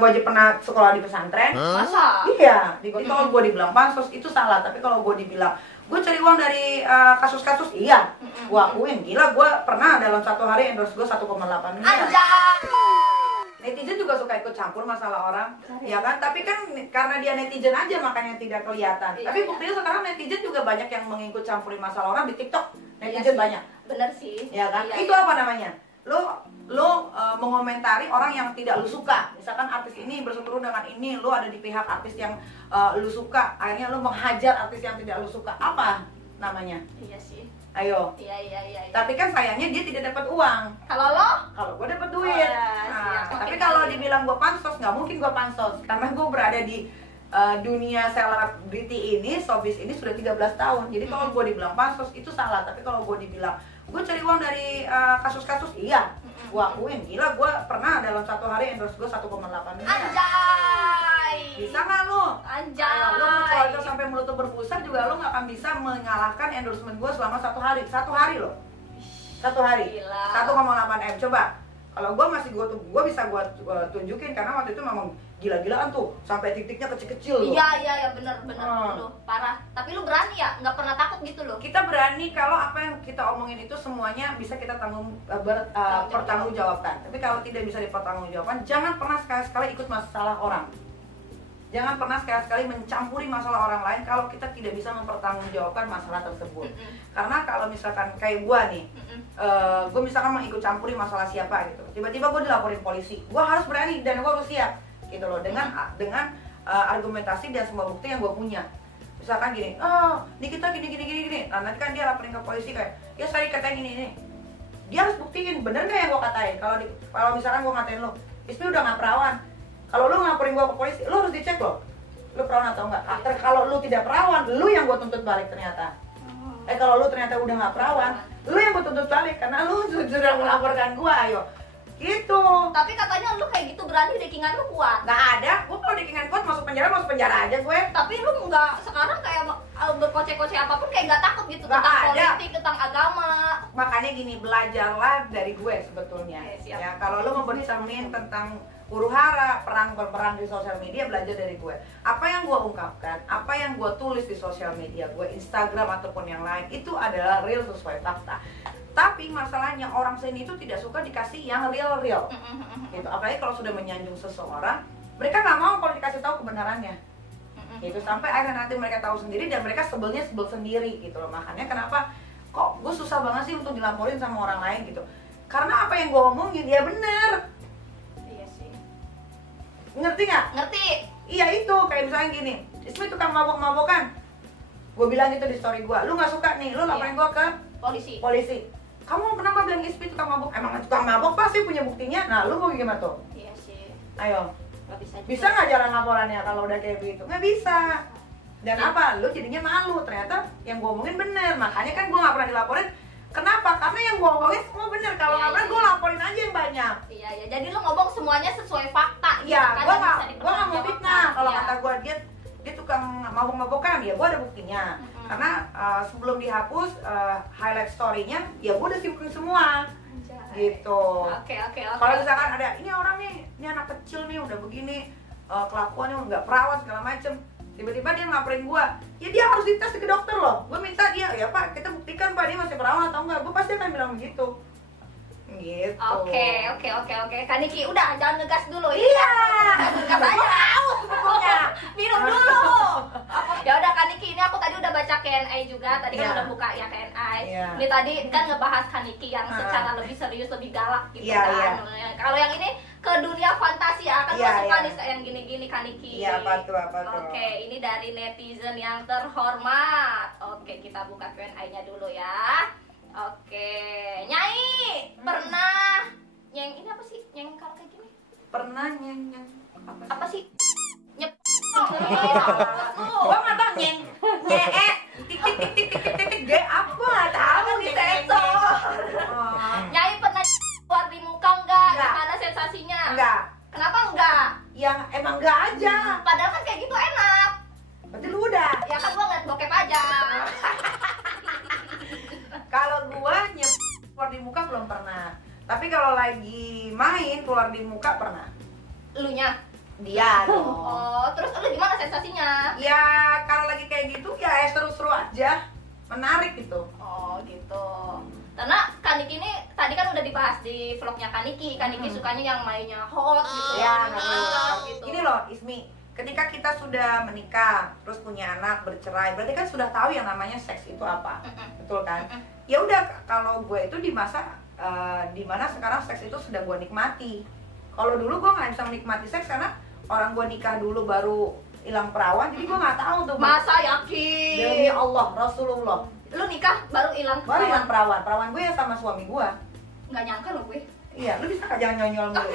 gue aja pernah sekolah di pesantren. Masa? Iya. Jadi kalau gue dibilang pansos itu salah, tapi kalau gue dibilang gue cari uang dari kasus-kasus, iya, gue akuin. Gila, gue pernah dalam satu hari endorse gue 1,8 miliar. Anjay. Netizen juga suka ikut campur masalah orang, ya kan? Tapi kan karena dia netizen aja makanya tidak kelihatan. Iya, Tapi iya. buktinya sekarang netizen juga banyak yang mengikut campurin masalah orang di TikTok. Netizen banyak, Bener sih. ya kan? Iya, Itu iya. apa namanya? Lo mengomentari orang yang tidak lo suka. Misalkan artis ini berseteru dengan ini, lo ada di pihak artis yang lo suka. Akhirnya lo menghajar artis yang tidak lo suka. Apa namanya? Iya sih. Ayo. Iya. Tapi kan sayangnya dia tidak dapat uang. Kalau lo? Kalau gue dapat duit. Oh, ya, Nah, siap. tapi Oke, kalau baik. dibilang gue pansos, nggak mungkin gue pansos. Karena gue berada di dunia selebriti ini, showbiz ini sudah 13 tahun. Jadi kalau gue dibilang pansos itu salah. Tapi kalau gue dibilang gue cari uang dari kasus-kasus, iya, gue akuin. Gila, gue pernah dalam satu hari endorse gue 1,8 miliar. Anjay. Bisa nggak lo? Anjay. Lo kalau sampai mulut lo berbusa juga lo nggak akan bisa mengalahkan endorsement gue selama satu hari. Satu hari lo. Satu hari. Gila. 1,8 M. Coba. Kalau gue masih gue bisa gue tunjukin karena waktu itu memang gila-gilaan tuh sampai titiknya kecil-kecil loh. Iya bener lu parah. Tapi lu berani ya, nggak pernah takut gitu loh. Kita berani kalau apa yang kita omongin itu semuanya bisa kita pertanggungjawabkan. Tapi kalau tidak bisa dipertanggungjawabkan, jangan pernah sekali-sekali ikut masalah orang. Jangan pernah sekali-sekali mencampuri masalah orang lain kalau kita tidak bisa mempertanggungjawabkan masalah tersebut. Karena kalau misalkan kayak gue nih, gue misalkan mau ikut campuri masalah siapa gitu, tiba-tiba gue dilaporin polisi, gue harus berani dan gue harus siap gitu loh, dengan argumentasi dan semua bukti yang gue punya. Misalkan gini, Nikita gini, nah nanti kan dia laporin ke polisi kayak, ya saya katanya gini, dia harus buktiin bener nggak yang gue katain. Kalau misalkan gue ngatain lo, Ismi udah nggak perawan, kalau lo ngaporin gue ke polisi, lo harus dicek lo perawan atau enggak. Kalau lo tidak perawan, lo yang gue tuntut balik ternyata. Kalau lu ternyata udah nggak perawan, lu yang gue tuntut balik karena lu sudah melaporkan gue, ayo. Gitu. Tapi katanya lu kayak gitu berani, dekingan lu kuat. Nggak ada, gue kalau dekingan kuat masuk penjara aja gue. Tapi lu nggak sekarang kayak berkocek-kocek apapun kayak nggak takut gitu Nggak tentang ada. politik, tentang agama. Makanya gini, belajarlah dari gue sebetulnya. Oke, siap. Ya, kalau lu mau bercermin tentang huru-hara, perang di sosial media, belajar dari gue. Apa yang gue ungkapkan, apa yang gue tulis di sosial media gue, Instagram ataupun yang lain, itu adalah real sesuai fakta. Tapi masalahnya orang sini itu tidak suka dikasih yang real gitu. Apalagi kalau sudah menyanjung seseorang, mereka nggak mau kalau dikasih tahu kebenarannya gitu, sampai akhirnya nanti mereka tahu sendiri dan mereka sebel sendiri gitu loh. Makanya kenapa kok gue susah banget sih untuk dilaporin sama orang lain gitu, karena apa yang gue omongin ya bener. Iya sih. Ngerti nggak? Ngerti. Iya, itu kayak misalnya gini, Ismi tukang mabok-mabokan, gue bilang gitu di story gue, lu nggak suka nih, lu laporin gue ke polisi. Kamu kenapa bilang Ismi tukang mabok? Emang tukang mabok pasti punya buktinya. Nah, lu mau gimana tuh? Iya sih. Ayo, Gak bisa juga. bisa nggak jalan laporannya kalau udah kayak begitu? Nggak bisa. Dan apa? Lu jadinya malu, ternyata yang gue omongin bener. Makanya kan gue nggak pernah dilaporin. Kenapa? Karena yang gue omongin semua bener. Kalau nggak bener, gue laporin aja yang banyak. Iya. Jadi lu ngomong semuanya sesuai fakta. Iya, kan, gue yang bisa nggak mau fitnah. Kalau Iya. kata gue dia tukang mabok-mabokan, ya gue ada buktinya. Karena sebelum dihapus highlight story-nya, ya gue udah simpen semua. Gitu. Oke. Kalau misalkan ada ini orang nih, ini anak kecil nih udah begini kelakuannya nggak perawat segala macem, tiba-tiba dia ngelaporin gue, ya dia harus dites ke dokter loh. Gue minta dia, ya Pak, kita buktikan Pak dia masih perawan atau enggak. Gue pasti akan bilang begitu. Gitu. Oke. Kak Niki, udah jangan ngegas dulu. Iya. Ngegas aja. Minum dulu. Ya udah Kak Niki, ini aku tadi udah baca Q&A juga. Tadi kan Iya. udah buka ya Q&A. Iya. Ini tadi kan ngebahas Kak Niki yang secara lebih serius, lebih galak gitu Iya, kan. Kalau yang ini ke dunia fantasi akan Iya, masuk iya. nih yang gini-gini Kak Niki. Iya, apa tuh? Oke, ini dari netizen yang terhormat. Oke, kita buka Q&A-nya dulu ya. Oke, Nyai, pernah nyeng ini apa sih? Nyeng kalau kayak gini? Pernah nyeng Apa sih? Nyep. Gua nggak tahu nyeng titik G apa nggak tahu Di sensor. Nyai pernah keluar di muka enggak? Enggak. Gimana sensasinya? Enggak, Kenapa enggak? yang emang enggak aja. Padahal kan kayak gitu enak. Berarti lu udah. Ya kan gua ngeliat bokep aja. Kalau gua keluar di muka belum pernah. Tapi kalau lagi main keluar di muka pernah. Elunya. Dia dong. Oh, terus lu gimana sensasinya? Ya kalau lagi kayak gitu ya seru-seru aja, menarik gitu. Oh gitu. Karena Kaniki ini tadi kan udah dibahas di vlognya Kaniki. Kaniki sukanya yang mainnya hot gitu. Ya, gitu. Ini loh Ismi, ketika kita sudah menikah, terus punya anak, bercerai, berarti kan sudah tahu yang namanya seks itu apa, betul kan? Ya udah, kalau gue itu di masa dimana sekarang seks itu sudah gue nikmati. Kalau dulu gue nggak bisa menikmati seks karena orang gue nikah dulu baru hilang perawan, jadi gue nggak tahu tuh. Masa yakin? Demi Allah, Rasulullah. Lu nikah baru hilang Perawan. Perawan gue ya sama suami gue. Nggak nyangka lo gue. Iya, lu bisa jangan nyonyol mulu.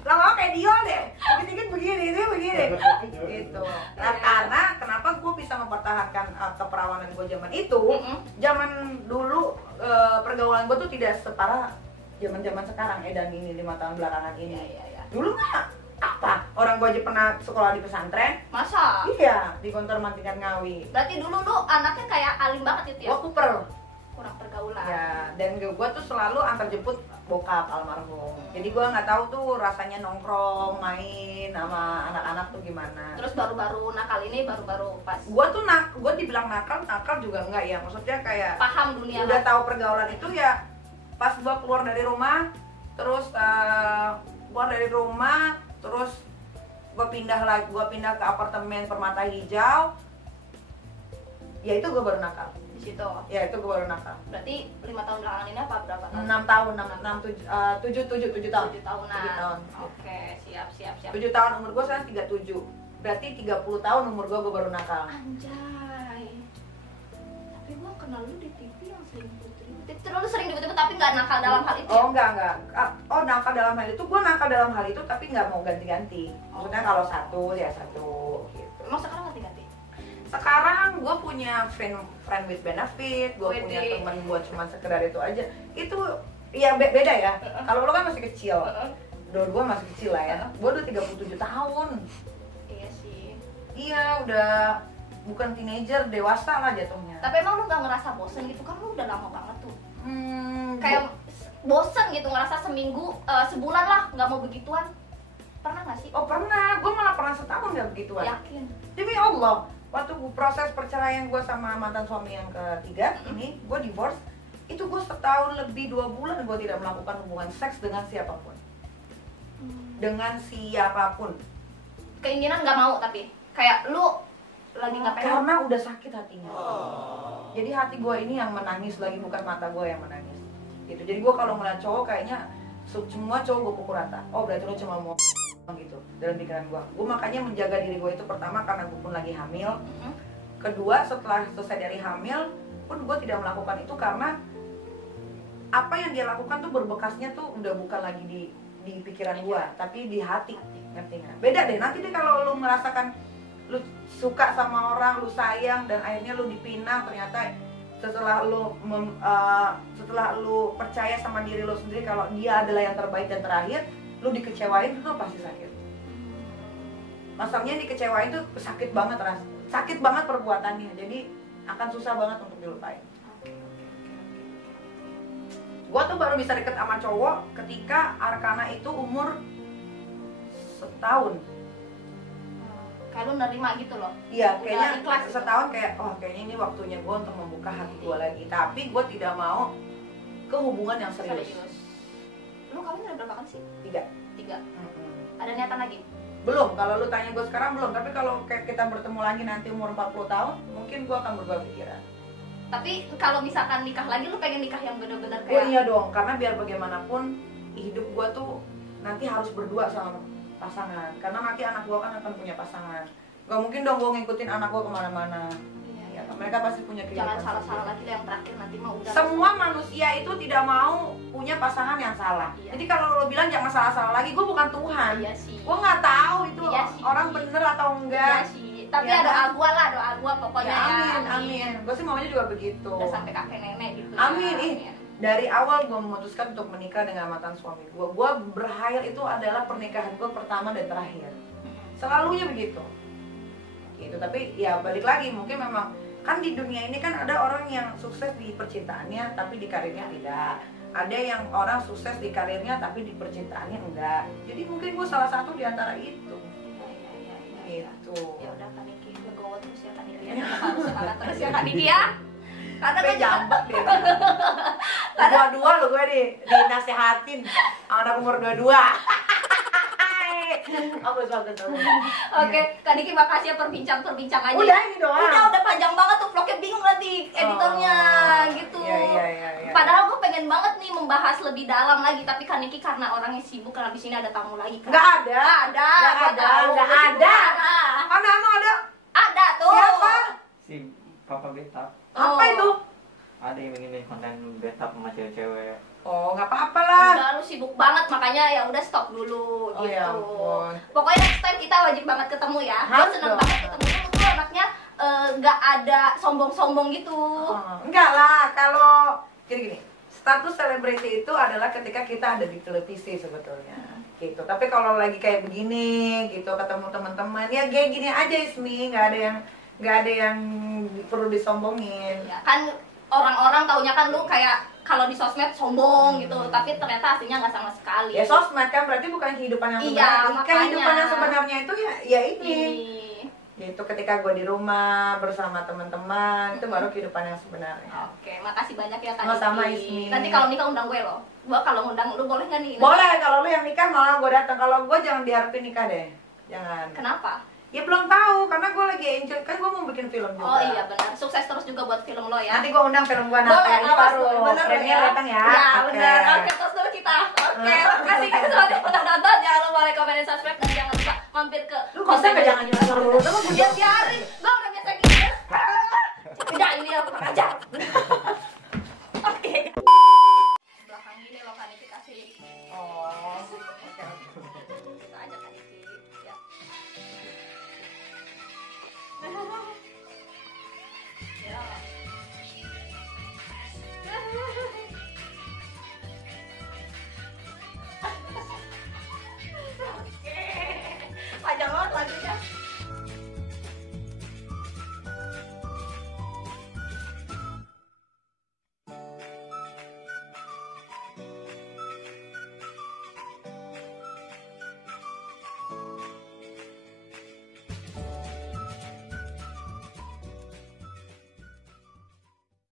Lama-lama kayak Dio deh, dikit-dikit begini, dia begini gitu. Nah, karena kenapa gue bisa mempertahankan keperawanan gue zaman itu, zaman dulu pergaulan gue tuh tidak separah zaman-zaman sekarang, dan ini 5 tahun belakangan ini. Dulu mah apa? Orang gue aja pernah sekolah di pesantren. Masa? Iya, di Gontor Mantingan Ngawi. Berarti dulu lu anaknya kayak alim banget itu ya? Gue kuper. Kurang pergaulan. Ya, dan gue tuh selalu antar jemput bokap almarhum. Jadi gue nggak tahu tuh rasanya nongkrong, main sama anak-anak tuh gimana. Terus baru-baru nakal ini baru-baru pas. Gue dibilang nakal juga enggak ya. Maksudnya kayak paham dunia. Udah tahu pergaulan itu ya pas gue keluar dari rumah, terus gue pindah ke apartemen Permata Hijau. Ya itu gue baru nakal. Di situ. Ya itu gue baru nakal. Berarti 5 tahun belakangan ini apa berapa tahun? 6 tahun, 7 tahun. 7 tahunan. 7 tahun. Oke, siap. 7 tahun umur gue sekarang 37. Berarti 30 tahun umur gue baru nakal. Anjay. Tapi gue kenal lu di TV yang sering putri. Terlalu sering ribut-ribut tapi nggak nakal dalam hal itu. Oh enggak. Oh nakal dalam hal itu, gue nakal dalam hal itu tapi nggak mau ganti-ganti. Maksudnya kalau satu ya satu gitu. Emang sekarang ganti-ganti? Sekarang gue punya friend with benefit, gue punya teman buat cuma sekedar itu aja. Itu ya beda ya. Kalau lo kan masih kecil, gue masih kecil lah ya. Gue udah 37 tahun. Iya sih. Iya udah bukan teenager, dewasa lah jatuhnya. Tapi emang lu nggak ngerasa bosen gitu kan? Lu udah lama banget tuh. Kayak bosen gitu, ngerasa seminggu, sebulan lah nggak mau begituan. Pernah nggak sih? Oh pernah, gue malah pernah setahun nggak begituan. Yakin? Demi Allah. Waktu proses perceraian gue sama mantan suami yang ketiga, ini gue divorce, itu gue setahun lebih 2 bulan gue tidak melakukan hubungan seks dengan siapapun. Dengan siapapun. Keinginan nggak mau tapi kayak lu lagi nggak pengen. Karena udah sakit hatinya. Jadi hati gue ini yang menangis lagi, bukan mata gue yang menangis. Gitu. Jadi gue kalau ngeliat cowok kayaknya semua cowok gue pukul rata. Oh berarti lo cuma mau gitu dalam pikiran gue makanya menjaga diri gue itu pertama karena gue pun lagi hamil. Kedua setelah selesai dari hamil pun gue tidak melakukan itu karena apa yang dia lakukan tuh berbekasnya tuh udah bukan lagi di pikiran gue tapi di hati, ngerti nggak? Beda deh nanti deh kalau lu merasakan lu suka sama orang, lu sayang dan akhirnya lu dipinang, ternyata setelah lu percaya sama diri lu sendiri kalau dia adalah yang terbaik dan terakhir, lu dikecewain itu pasti sakit. Masalahnya dikecewain tuh sakit banget sakit banget perbuatannya, jadi akan susah banget untuk dilupain. Gua tuh baru bisa deket sama cowok ketika Arkana itu umur setahun. Kayak lu nerima gitu loh. Iya, kayaknya ikhlas gitu. setahun kayak kayaknya ini waktunya gue untuk membuka hati gue lagi. Tapi gue tidak mau ke hubungan yang serius. Lu kawin udah berapa kali sih? 3. Ada niatan lagi? Belum, kalau lu tanya gue sekarang belum. Tapi kalau kita bertemu lagi nanti umur 40 tahun, mungkin gue akan berubah pikiran. Tapi kalau misalkan nikah lagi, lu pengen nikah yang benar-benar kayak? Oh iya dong, karena biar bagaimanapun hidup gue tuh nanti harus berdua sama pasangan. Karena nanti anak gue kan akan punya pasangan. Gak mungkin dong gue ngikutin anak gue kemana-mana. Ya, mereka pasti punya kehidupan. Jangan salah-salah lagi yang terakhir nanti mau udah. Semua manusia itu tidak mau punya pasangan yang salah. Iya. Jadi kalau lo bilang jangan salah-salah lagi, gue bukan Tuhan. Iya sih. Gue nggak tahu itu iya sih. orang bener atau enggak. Iya sih. Tapi ya, doa gua lah, doa gua pokoknya. Ya, amin. Gue sih maunya juga begitu. Udah sampai kakek nenek gitu. Amin. Ya. Dari awal gue memutuskan untuk menikah dengan mantan suami gue. Gue berhayal itu adalah pernikahan gue pertama dan terakhir. Selalunya begitu. Gitu. Tapi ya balik lagi, mungkin memang kan di dunia ini kan ada orang yang sukses di percintaannya tapi di karirnya tidak. Ada yang orang sukses di karirnya tapi di percintaannya enggak. Jadi mungkin gue salah satu di antara itu. Gitu. Ya udah Kak Niki, legowo terus ya Kak Niki ya. Harus semangat terus ya Kak Niki ya. Karena Gue jambak deh. Dua-dua lo gue dinasehatin anak umur 22. Bagus. Oke, Kak Niki makasih ya perbincangannya. Udah ini doang. Udah panjang banget tuh vlognya, bingung nanti editornya gitu. Iya. Padahal gue pengen banget nih membahas lebih dalam lagi, tapi Kak Niki karena orangnya sibuk, karena di sini ada tamu lagi kan. Nggak ada. Mana emang ada? Ada tuh. Siapa? Si Papa Betap. Apa itu? Ada yang ingin konten Betap sama cewek-cewek. Oh, nggak apa-apa lah. Udah lu sibuk banget, makanya ya udah stop dulu Oh, gitu. ya ampun. Pokoknya next time kita wajib banget ketemu ya. Gue Harus seneng dong. banget ketemu lu tuh anaknya nggak ada sombong-sombong gitu. Enggak lah, kalau gini. Status selebriti itu adalah ketika kita ada di televisi sebetulnya. Gitu. Tapi kalau lagi kayak begini gitu ketemu teman-teman ya kayak gini aja Ismi, nggak ada yang perlu disombongin. Ya, kan orang-orang taunya kan lu kayak kalau di sosmed sombong gitu, tapi ternyata aslinya nggak sama sekali. Ya sosmed kan berarti bukan kehidupan yang Iya, sebenarnya. makanya. Kehidupan yang sebenarnya itu ya ini. Ih. Gitu ketika gue di rumah bersama teman-teman itu baru kehidupan yang sebenarnya. Oke, makasih banyak ya Kak Sama-sama, Niki. Ismi. Nanti kalau nikah undang gue loh. Gua kalau ngundang lu boleh nggak nih? Boleh, kalau lu yang nikah malah gue datang. Kalau gue jangan diharapin nikah deh. Jangan. Kenapa? Ya belum tahu karena gue lagi enjoy kan gue mau bikin film juga. Oh iya benar. Sukses terus juga buat film lo ya. Nanti gue undang film gue Boleh, ini awas baru bener premier ya. datang ya. Ya Oke. benar. Oke, terus dulu kita. Oke, makasih guys semua yang udah nonton. Jangan lupa like, comment, dan subscribe, dan jangan lupa mampir ke Lu bisa nggak jangan nyuruh-nyuruh? Ya biarin.